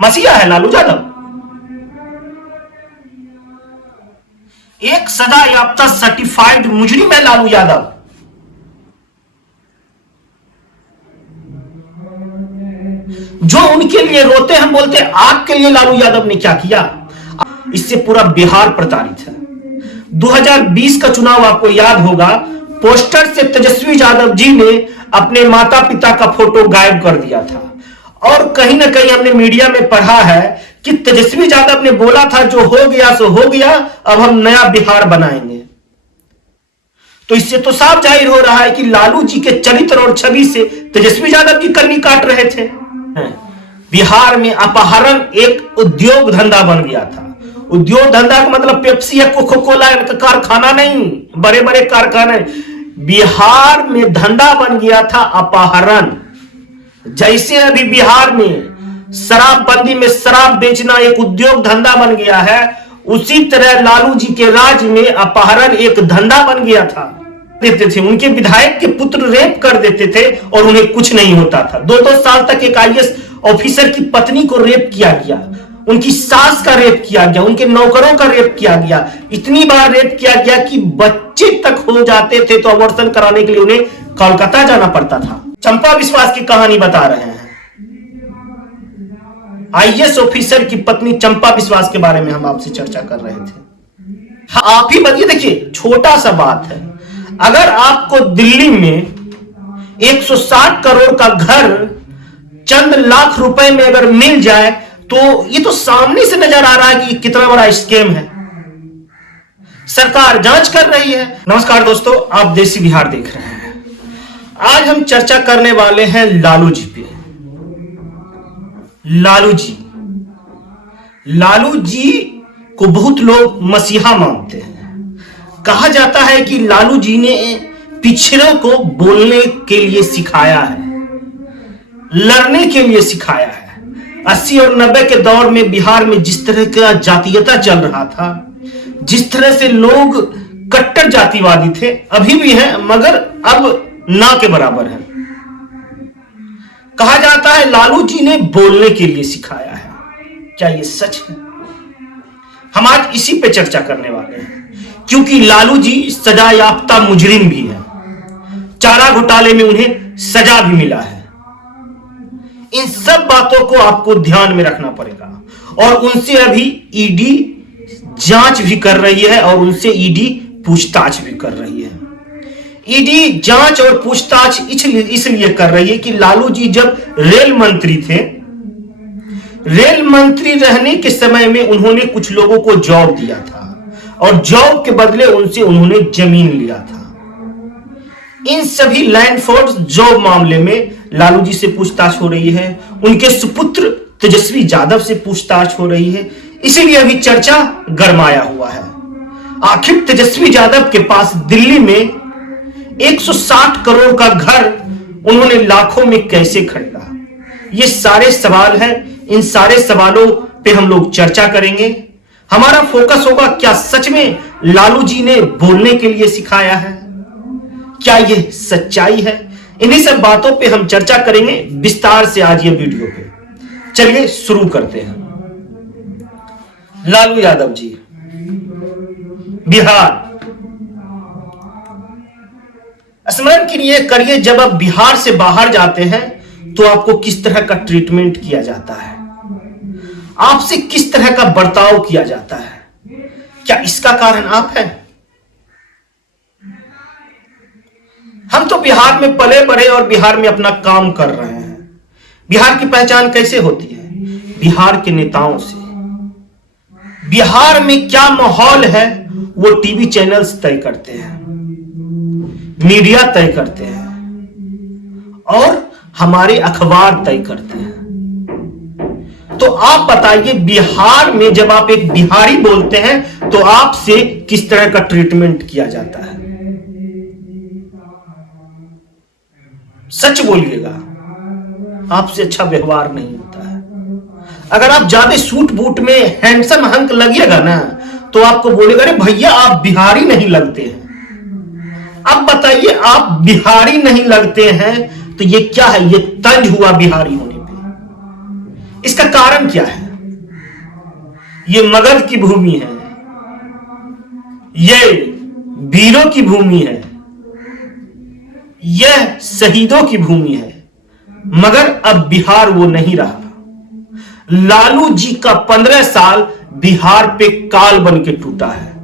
मसीहा है लालू यादव। एक सजा याफ्ता सर्टिफाइड मुजरिम है लालू यादव। जो उनके लिए रोते हैं, बोलते हैं आपके लिए लालू यादव ने क्या किया। इससे पूरा बिहार प्रताड़ित है। 2020 का चुनाव आपको याद होगा, पोस्टर से तेजस्वी यादव जी ने अपने माता पिता का फोटो गायब कर दिया था। और कहीं ना कहीं हमने मीडिया में पढ़ा है कि तेजस्वी यादव ने बोला था जो हो गया सो हो गया, अब हम नया बिहार बनाएंगे। तो इससे तो साफ जाहिर हो रहा है कि लालू जी के चरित्र और छवि से तेजस्वी यादव जी कन्नी काट रहे थे। बिहार में अपहरण एक उद्योग धंधा बन गया था। उद्योग धंधा का मतलब पेप्सी या कोको कोला का कारखाना नहीं, बड़े बड़े कारखाने। बिहार में धंधा बन गया था अपहरण। जैसे अभी बिहार में शराबबंदी में शराब बेचना एक उद्योग धंधा बन गया है, उसी तरह लालू जी के राज में अपहरण एक धंधा बन गया था। देते थे उनके विधायक के पुत्र रेप कर देते थे और उन्हें कुछ नहीं होता था। 2-2 साल तक एक आईएएस ऑफिसर की पत्नी को रेप किया गया, उनकी सास का रेप किया गया, उनके नौकरों का रेप किया गया। इतनी बार रेप किया गया कि बच्चे तक हो जाते थे तो अबॉर्शन कराने के लिए उन्हें कोलकाता जाना पड़ता था। चंपा विश्वास की कहानी बता रहे हैं। आईएएस ऑफिसर की पत्नी चंपा विश्वास के बारे में हम आपसे चर्चा कर रहे थे। आप ही बताइए, देखिए छोटा सा बात है, अगर आपको दिल्ली में 160 करोड़ का घर चंद लाख रुपए में अगर मिल जाए तो ये तो सामने से नजर आ रहा है कि कितना बड़ा स्कैम है। सरकार जांच कर रही है। नमस्कार दोस्तों, आप देसी बिहार देख रहे हैं। आज हम चर्चा करने वाले हैं लालू जी पे। लालू जी को बहुत लोग मसीहा मानते हैं। कहा जाता है कि लालू जी ने पिछड़ों को बोलने के लिए सिखाया है, लड़ने के लिए सिखाया है। 80 और 90 के दौर में बिहार में जिस तरह का जातीयता चल रहा था, जिस तरह से लोग कट्टर जातिवादी थे, अभी भी हैं, मगर अब ना के बराबर है। कहा जाता है लालू जी ने बोलने के लिए सिखाया है। क्या ये सच है? हम आज इसी पे चर्चा करने वाले हैं, क्योंकि लालू जी सजा याफ्ता मुजरिम भी है। चारा घोटाले में उन्हें सजा भी मिला है। इन सब बातों को आपको ध्यान में रखना पड़ेगा। और उनसे अभी ईडी जांच भी कर रही है और उनसे ईडी पूछताछ भी कर रही है। ईडी जांच और पूछताछ इसलिए कर रही है कि लालू जी जब रेल मंत्री थे, रेल मंत्री रहने के समय में उन्होंने कुछ लोगों को जॉब दिया था और जॉब के बदले उनसे उन्होंने जमीन लिया था। इन सभी लैंड फोर्स जॉब मामले में लालू जी से पूछताछ हो रही है। उनके सुपुत्र तेजस्वी यादव से पूछताछ हो रही है। इसीलिए अभी चर्चा गरमाया हुआ है। आखिर तेजस्वी यादव के पास दिल्ली में 160 करोड़ का घर उन्होंने लाखों में कैसे खरीदा? ये सारे सवाल हैं। इन सारे सवालों पे हम लोग चर्चा करेंगे। हमारा फोकस होगा, क्या सच में लालू जी ने बोलने के लिए सिखाया है? क्या ये सच्चाई है? इन्हीं सब बातों पे हम चर्चा करेंगे विस्तार से आज ये वीडियो पे। चलिए शुरू करते हैं। लालू यादव जी, बिहार। स्मरण करिए, जब आप बिहार से बाहर जाते हैं तो आपको किस तरह का ट्रीटमेंट किया जाता है, आपसे किस तरह का बर्ताव किया जाता है। क्या इसका कारण आप हैं? हम तो बिहार में पले बड़े और बिहार में अपना काम कर रहे हैं। बिहार की पहचान कैसे होती है? बिहार के नेताओं से। बिहार में क्या माहौल है वो टीवी चैनल्स तय करते हैं, मीडिया तय करते हैं और हमारे अखबार तय करते हैं। तो आप बताइए, बिहार में जब आप एक बिहारी बोलते हैं तो आपसे किस तरह का ट्रीटमेंट किया जाता है? सच बोलिएगा, आपसे अच्छा व्यवहार नहीं होता है। अगर आप ज्यादा सूट बूट में हैंडसम हंक लगिएगा ना तो आपको बोलेगा अरे भैया आप बिहारी नहीं लगते हैं। अब बताइए, आप बिहारी नहीं लगते हैं तो ये क्या है? ये तंज हुआ बिहारी होने पे। इसका कारण क्या है? ये मगध की भूमि है, ये वीरों की भूमि है, यह शहीदों की भूमि है, मगर अब बिहार वो नहीं रहा। लालू जी का 15 साल बिहार पे काल बन के टूटा है।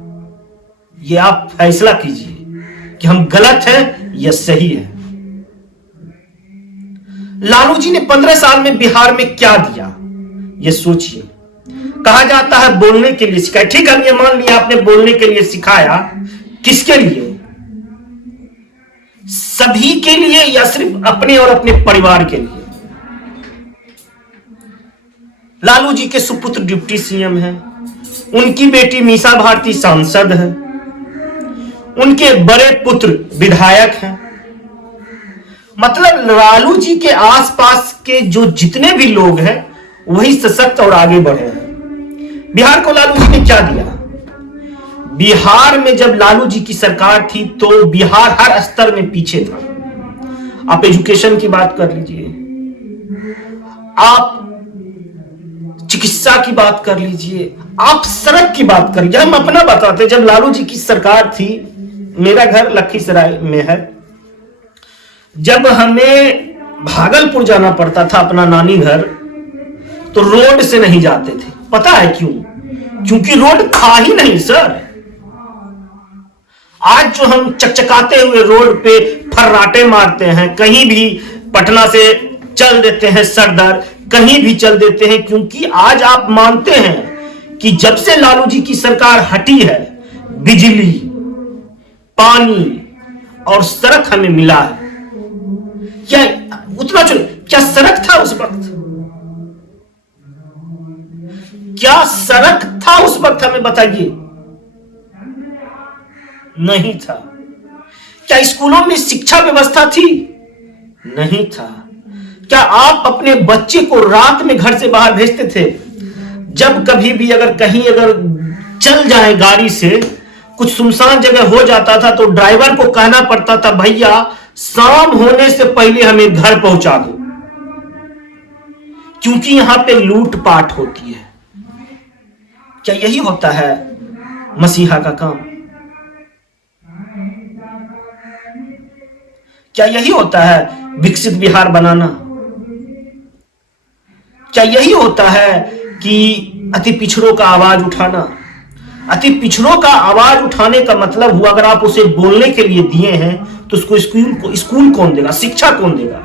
ये आप फैसला कीजिए कि हम गलत हैं या सही है। लालू जी ने 15 साल में बिहार में क्या दिया, ये सोचिए। कहा जाता है बोलने के लिए सिखाया। ठीक है, ये मान लिया आपने बोलने के लिए सिखाया, किसके लिए? सभी के लिए या सिर्फ अपने और अपने परिवार के लिए? लालू जी के सुपुत्र डिप्टी सीएम हैं, उनकी बेटी मीसा भारती सांसद है, उनके बड़े पुत्र विधायक हैं। मतलब लालू जी के आसपास के जो जितने भी लोग हैं वही सशक्त और आगे बढ़े हैं। बिहार को लालू जी ने क्या दिया? बिहार में जब लालू जी की सरकार थी तो बिहार हर स्तर में पीछे था। आप एजुकेशन की बात कर लीजिए, आप चिकित्सा की बात कर लीजिए, आप सड़क की बात कर लीजिए। हम अपना बताते, जब लालू जी की सरकार थी, मेरा घर लखीसराय में है, जब हमें भागलपुर जाना पड़ता था अपना नानी घर, तो रोड से नहीं जाते थे। पता है क्यों? क्योंकि रोड था ही नहीं सर। आज जो हम चकचकाते हुए रोड पे फर्राटे मारते हैं, कहीं भी पटना से चल देते हैं, सरदार कहीं भी चल देते हैं, क्योंकि आज आप मानते हैं कि जब से लालू जी की सरकार हटी है, बिजली, पानी और सड़क हमें मिला है। क्या उतना क्या सड़क था उस वक्त? क्या सड़क था उस वक्त? हमें बताइए। नहीं था। क्या स्कूलों में शिक्षा व्यवस्था थी? नहीं था। क्या आप अपने बच्चे को रात में घर से बाहर भेजते थे? जब कभी भी अगर कहीं अगर चल जाए गाड़ी से, कुछ सुनसान जगह हो जाता था तो ड्राइवर को कहना पड़ता था, भैया शाम होने से पहले हमें घर पहुंचा दो, क्योंकि यहां पे लूटपाट होती है। क्या यही होता है मसीहा का काम? क्या यही होता है विकसित बिहार बनाना? क्या यही होता है कि अति पिछड़ों का आवाज उठाना? अति पिछड़ों का आवाज उठाने का मतलब हुआ, अगर आप उसे बोलने के लिए दिए हैं तो उसको स्कूल कौन देगा, शिक्षा कौन देगा?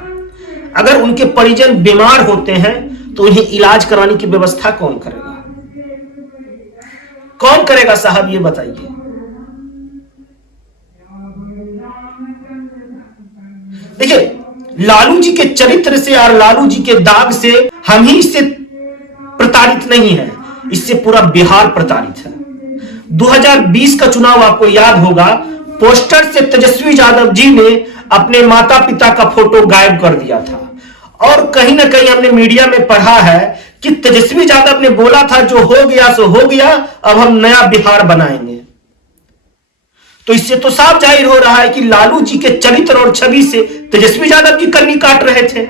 अगर उनके परिजन बीमार होते हैं तो उन्हें इलाज कराने की व्यवस्था कौन करेगा? कौन करेगा साहब, ये बताइए। देखिए, लालू जी के चरित्र से और लालू जी के दाग से हम ही इससे प्रताड़ित नहीं है, इससे पूरा बिहार प्रताड़ित है। 2020 का चुनाव आपको याद होगा, पोस्टर से तेजस्वी यादव जी ने अपने माता पिता का फोटो गायब कर दिया था, और कहीं ना कहीं हमने मीडिया में पढ़ा है कि तेजस्वी यादव ने बोला था जो हो गया सो हो गया, अब हम नया बिहार बनाएंगे। तो इससे तो साफ जाहिर हो रहा है कि लालू जी के चरित्र और छवि से तेजस्वी यादव जी कन्नी काट रहे थे।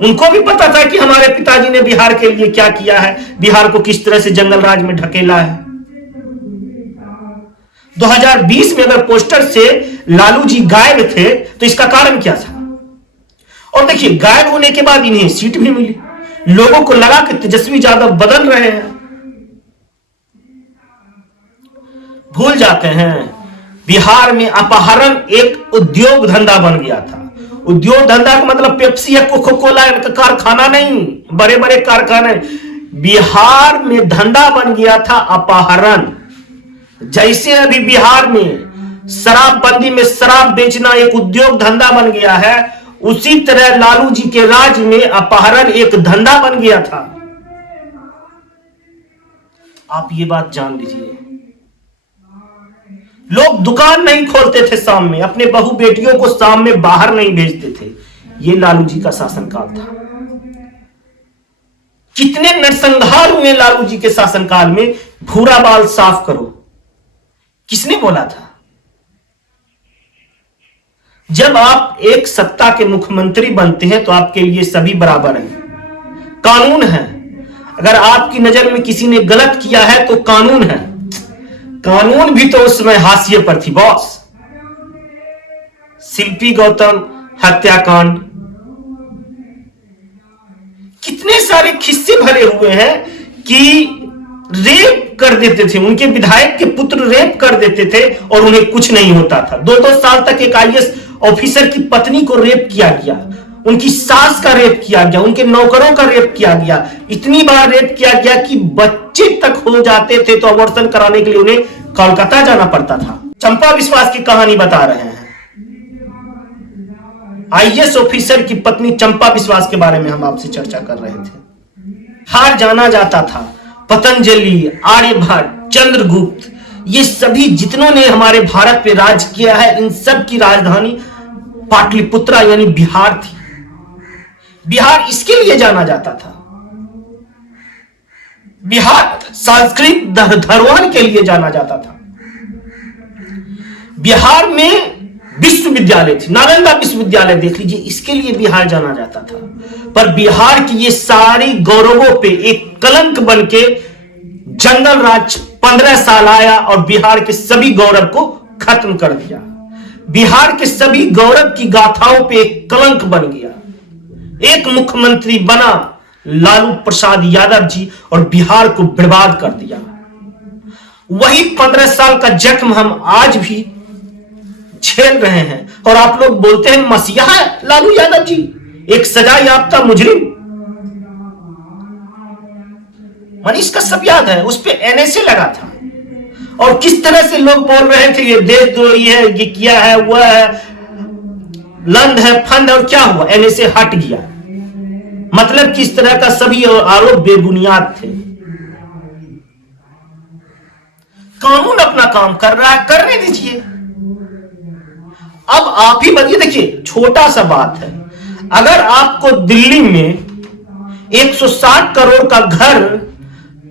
उनको भी पता था कि हमारे पिताजी ने बिहार के लिए क्या किया है, बिहार को किस तरह से जंगल राज में ढकेला है। 2020 में अगर पोस्टर से लालू जी गायब थे तो इसका कारण क्या था? और देखिए, गायब होने के बाद इन्हें सीट भी मिली। लोगों को लगा कि तेजस्वी यादव बदल रहे हैं। भूल जाते हैं बिहार में अपहरण एक उद्योग धंधा बन गया था। उद्योग धंधा का मतलब पेप्सी या कोको कोला का कारखाना नहीं, बड़े बड़े कारखाने। बिहार में धंधा बन गया था अपहरण। जैसे अभी बिहार में शराबबंदी में शराब बेचना एक उद्योग धंधा बन गया है, उसी तरह लालू जी के राज में अपहरण एक धंधा बन गया था। आप ये बात जान लीजिए। लोग दुकान नहीं खोलते थे शाम में, अपने बहू बेटियों को शाम में बाहर नहीं भेजते थे। ये लालू जी का शासनकाल था। कितने नरसंहार हुए लालू जी के शासनकाल में। भूरा बाल साफ करो, किसने बोला था? जब आप एक सत्ता के मुख्यमंत्री बनते हैं तो आपके लिए सभी बराबर हैं। कानून है। अगर आपकी नजर में किसी ने गलत किया है तो कानून है। कानून भी तो उस समय हाशिए पर थी बॉस। शिल्पी गौतम हत्याकांड, कितने सारे किस्से भरे हुए हैं कि रेप कर देते थे, उनके विधायक के पुत्र रेप कर देते थे और उन्हें कुछ नहीं होता था। 2-2 साल तक एक आईएएस ऑफिसर की पत्नी को रेप किया गया, उनकी सास का रेप किया गया, उनके नौकरों का रेप किया गया, इतनी बार रेप किया गया कि बच्चे तक हो जाते थे तो अबॉर्शन कराने के लिए उन्हें कोलकाता जाना पड़ता था। चंपा विश्वास की कहानी बता रहे हैं। आईएएस ऑफिसर की पत्नी चंपा विश्वास के बारे में हम आपसे चर्चा कर रहे थे। हार जाना जाता था पतंजलि, आर्यभट्ट, चंद्रगुप्त, ये सभी जितनों ने हमारे भारत पे राज किया है, इन सब की राजधानी पाटलिपुत्रा यानी बिहार थी। बिहार इसके लिए जाना जाता था, बिहार सांस्कृतिक धरोहर के लिए जाना जाता था। बिहार में विश्वविद्यालय थी, नालंदा विश्वविद्यालय देख लीजिए, इसके लिए बिहार जाना जाता था। पर बिहार की ये सारी गौरवों पे एक कलंक बनके जंगल राज 15 साल आया और बिहार के सभी गौरव को खत्म कर दिया। बिहार के सभी गौरव की गाथाओं पे एक कलंक बन गया। एक मुख्यमंत्री बना लालू प्रसाद यादव जी और बिहार को बर्बाद कर दिया। वही 15 साल का जख्म हम आज भी झेल रहे हैं। और आप लोग बोलते हैं मसीहा है लालू यादव जी, एक सजा याफ्ता मुजरिम। मनीष कश्यप याद है, उस पे एनएसए लगा था और किस तरह से लोग बोल रहे थे ये देशद्रोही है, ये किया है, वह है, लंड है, फंड है, और क्या हुआ? एनएसए हट गया। मतलब किस तरह का सभी आरोप बेबुनियाद थे। कानून अपना काम कर रहा है, करने दीजिए। अब आप ही बताइए, देखिए छोटा सा बात है, अगर आपको दिल्ली में 160 करोड़ का घर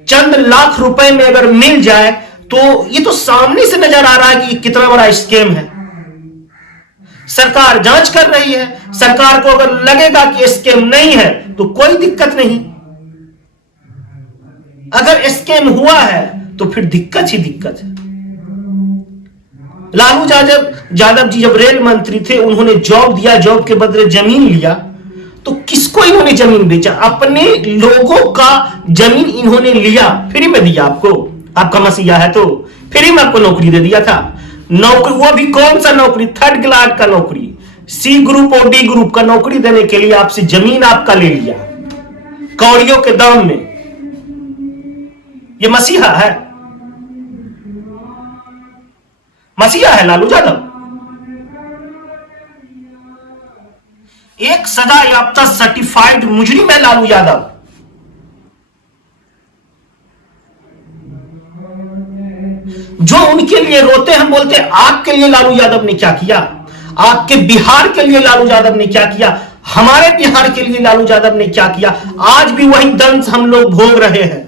चंद लाख रुपए में अगर मिल जाए तो ये तो सामने से नजर आ रहा है कि कितना बड़ा स्कैम है। सरकार जांच कर रही है। सरकार को अगर लगेगा कि स्कैम नहीं है तो कोई दिक्कत नहीं, अगर स्कैम हुआ है तो फिर दिक्कत ही दिक्कत है। लालू यादव जी जब रेल मंत्री थे, उन्होंने जॉब दिया, जॉब के बदले जमीन लिया, तो किसको इन्होंने जमीन बेचा? अपने लोगों का जमीन इन्होंने लिया, फ्री में दिया आपको। आपका मसीहा है तो फ्री में आपको नौकरी दे दिया था। नौकरी, वो भी कौन सा नौकरी? 3rd ग्रेड का नौकरी, सी ग्रुप और डी ग्रुप का नौकरी देने के लिए आपसे जमीन आपका ले लिया कौड़ियों के दाम में। ये मसीहा है? मसीहा है लालू यादव? एक सजा याफ्ता सर्टिफाइड मुजरिम है लालू यादव। जो उनके लिए रोते, हम बोलते हैं आपके लिए लालू यादव ने क्या किया, आपके बिहार के लिए लालू यादव ने क्या किया, हमारे बिहार के लिए लालू यादव ने क्या किया। आज भी वही दंश हम लोग भोग रहे हैं।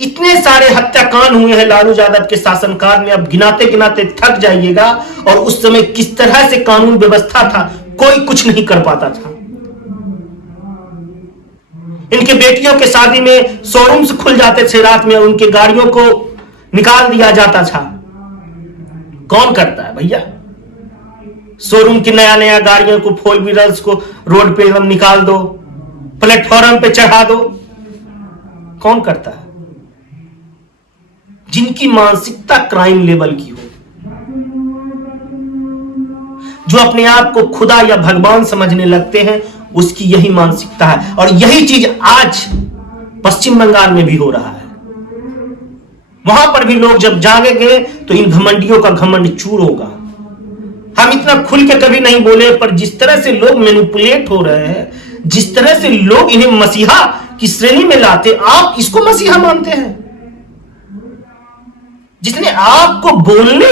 इतने सारे हत्याकांड हुए हैं लालू यादव के शासनकाल में, अब गिनाते गिनाते थक जाइएगा। और उस समय किस तरह से कानून व्यवस्था था, कोई कुछ नहीं कर पाता था। इनके बेटियों के शादी में शोरूम्स खुल जाते थे रात में, उनके गाड़ियों को निकाल दिया जाता था। कौन करता है भैया? शोरूम की नया नया गाड़ियों को, 4 व्हीलर्स को रोड पे एकदम निकाल दो, प्लेटफॉर्म पे चढ़ा दो। कौन करता है? जिनकी मानसिकता क्राइम लेवल की हो, जो अपने आप को खुदा या भगवान समझने लगते हैं, उसकी यही मानसिकता है। और यही चीज आज पश्चिम बंगाल में भी हो रहा है। वहां पर भी लोग जब जागेंगे तो इन घमंडियों का घमंड चूर होगा। हम इतना खुल के कभी नहीं बोले, पर जिस तरह से लोग मैनिपुलेट हो रहे हैं, जिस तरह से लोग इन्हें मसीहा की श्रेणी में लाते, आप इसको मसीहा मानते हैं? जिसने आपको बोलने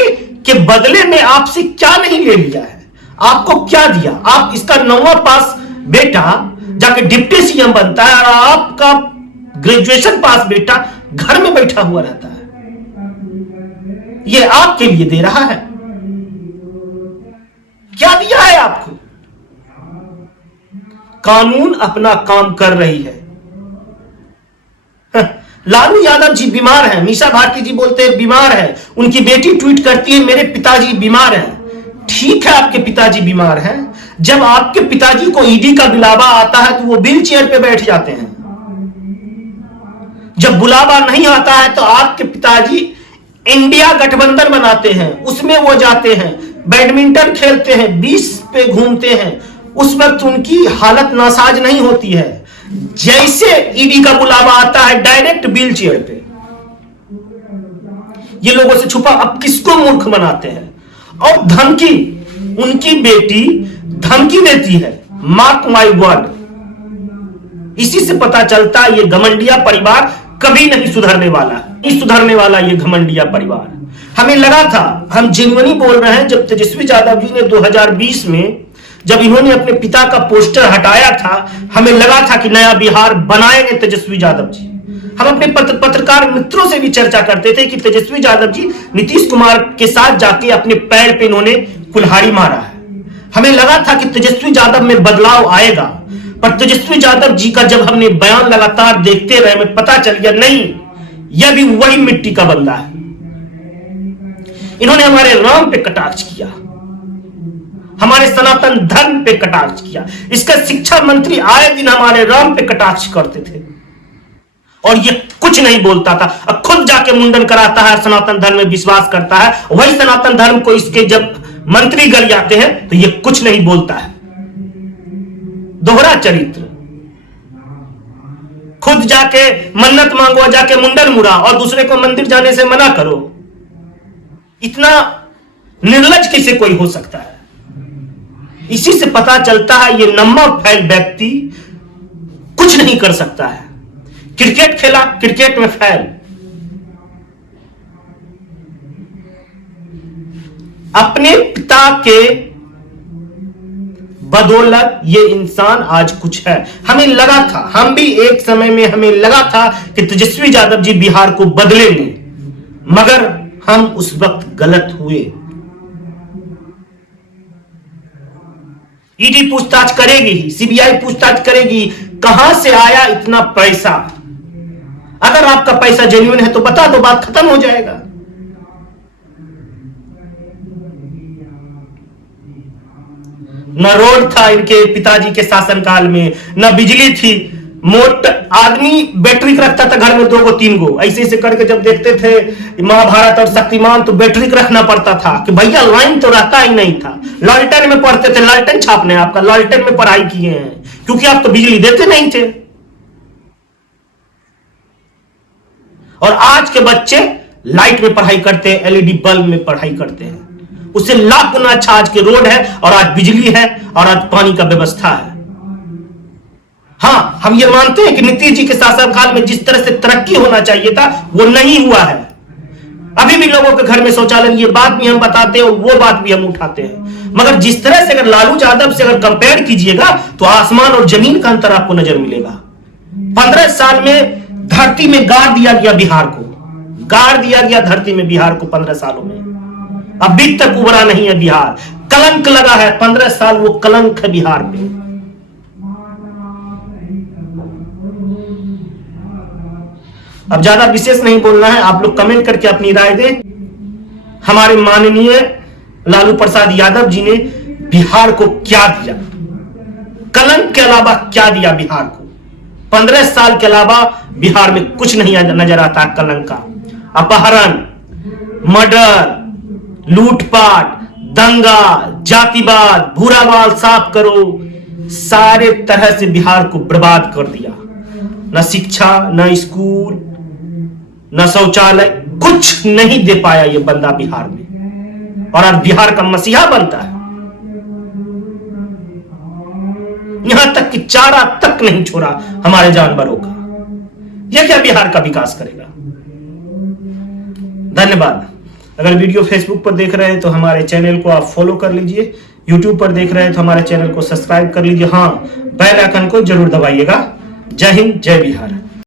के बदले में आपसे क्या नहीं ले लिया है, आपको क्या दिया? आप इसका 9वां पास बेटा जाके डिप्टी सीएम बनता है और आपका ग्रेजुएशन पास बेटा घर में बैठा हुआ रहता है। ये आपके लिए दे रहा है। क्या दिया है आपको? कानून अपना काम कर रही है। लालू यादव जी बीमार हैं, मीसा भारती जी बोलते हैं बीमार है, उनकी बेटी ट्वीट करती है मेरे पिताजी बीमार हैं। ठीक है, आपके पिताजी बीमार हैं। जब आपके पिताजी को ईडी का बुलावा आता है तो वो व्हील चेयर पे बैठ जाते हैं। जब बुलावा नहीं आता है तो आपके पिताजी इंडिया गठबंधन बनाते हैं, उसमें वो जाते हैं, बैडमिंटन खेलते हैं, बीच पे घूमते हैं। उस वक्त उनकी हालत नासाज नहीं होती है। जैसे ईडी का बुलावा आता है डायरेक्ट व्हील चेयर पे। ये लोगों से छुपा अब किसको मूर्ख बनाते हैं? और धमकी, उनकी बेटी धमकी देती है, मार्क माय वर्ड। इसी से पता चलता है ये घमंडिया परिवार कभी नहीं सुधरने वाला, नहीं सुधरने वाला ये घमंडिया परिवार। हमें लगा था, हम जेन्युइनली बोल रहे हैं, जब तेजस्वी यादव जी ने 2020 में जब इन्होंने अपने पिता का पोस्टर हटाया था, हमें लगा था कि नया बिहार बनाएंगे तेजस्वी यादव जी। हम अपने पत्रकार मित्रों से भी चर्चा करते थे कि तेजस्वी यादव जी नीतीश कुमार के साथ जाके अपने पैर पे इन्होंने कुल्हाड़ी मारा है। हमें लगा था कि तेजस्वी यादव में बदलाव आएगा, पर तेजस्वी यादव जी का जब हमने बयान लगातार देखते रहे, हमें पता चल गया नहीं, यह भी वही मिट्टी का बंदा है। इन्होंने हमारे राम पे कटाक्ष किया, हमारे सनातन धर्म पे कटाक्ष किया। इसका शिक्षा मंत्री आए दिन हमारे राम पे कटाक्ष करते थे और ये कुछ नहीं बोलता था। अब खुद जाके मुंडन कराता है, सनातन धर्म में विश्वास करता है। वही सनातन धर्म को इसके जब मंत्री गल जाते हैं तो ये कुछ नहीं बोलता है। दोहरा चरित्र। खुद जाके मन्नत मांगो, जाके मुंडन मुड़ा और दूसरे को मंदिर जाने से मना करो। इतना निर्लज कैसे कोई हो सकता है? इसी से पता चलता है ये नम्मा फैल व्यक्ति कुछ नहीं कर सकता है। क्रिकेट खेला, क्रिकेट में फैल। अपने पिता के बदौलत ये इंसान आज कुछ है। हमें लगा था, हम भी एक समय में हमें लगा था कि तेजस्वी यादव जी बिहार को बदलेंगे, मगर हम उस वक्त गलत हुए। ईडी पूछताछ करेगी, सीबीआई पूछताछ करेगी, कहां से आया इतना पैसा। अगर आपका पैसा जेन्युइन है तो बता दो, बात खत्म हो जाएगा। न रोड था इनके पिताजी के शासनकाल में, न बिजली थी। मोट आदमी बैटरी रखता था घर में 2 गो 3 गो, ऐसे ऐसे करके जब देखते थे महाभारत और शक्तिमान तो बैटरी रखना पड़ता था कि भैया लाइन तो रहता ही नहीं था। लालटेन में पढ़ते थे, लालटेन छापने आपका लालटेन में पढ़ाई किए हैं क्योंकि आप तो बिजली देते नहीं थे। और आज के बच्चे लाइट में पढ़ाई करते हैं, एलईडी बल्ब में पढ़ाई करते हैं। उससे लाख गुना अच्छा आज के रोड है और आज बिजली है और आज पानी का व्यवस्था है। हाँ, हम ये मानते हैं कि नीतीश जी के शासनकाल में जिस तरह से तरक्की होना चाहिए था वो नहीं हुआ है। अभी भी लोगों के घर में शौचालय, ये बात भी हम बताते हैं और वो बात भी हम उठाते हैं। मगर जिस तरह से अगर लालू यादव से अगर कंपेयर कीजिएगा तो आसमान और जमीन का अंतर आपको नजर मिलेगा। 15 साल में धरती में गाड़ दिया गया बिहार को, गाड़ दिया गया धरती में बिहार को 15 सालों में। अभी तक उभरा नहीं है बिहार, कलंक लगा है 15 साल, वो कलंक है बिहार पे। अब ज्यादा विशेष नहीं बोलना है, आप लोग कमेंट करके अपनी राय दें। हमारे माननीय लालू प्रसाद यादव जी ने बिहार को क्या दिया, कलंक के अलावा क्या दिया बिहार को? 15 साल के अलावा बिहार में कुछ नहीं नजर आता कलंक का। अपहरण, मर्डर, लूटपाट, दंगा, जातिवाद, भूरावाल साफ करो, सारे तरह से बिहार को बर्बाद कर दिया। न शिक्षा, न स्कूल, न शौचालय, कुछ नहीं दे पाया ये बंदा बिहार में, और आज बिहार का मसीहा बनता है। यहां तक कि चारा तक नहीं छोड़ा हमारे जानवरों का। यह क्या बिहार का विकास करेगा? धन्यवाद। अगर वीडियो फेसबुक पर देख रहे हैं तो हमारे चैनल को आप फॉलो कर लीजिए, यूट्यूब पर देख रहे हैं तो हमारे चैनल को सब्सक्राइब कर लीजिए। हाँ, बेल आइकन को जरूर दबाइएगा। जय हिंद, जय बिहार।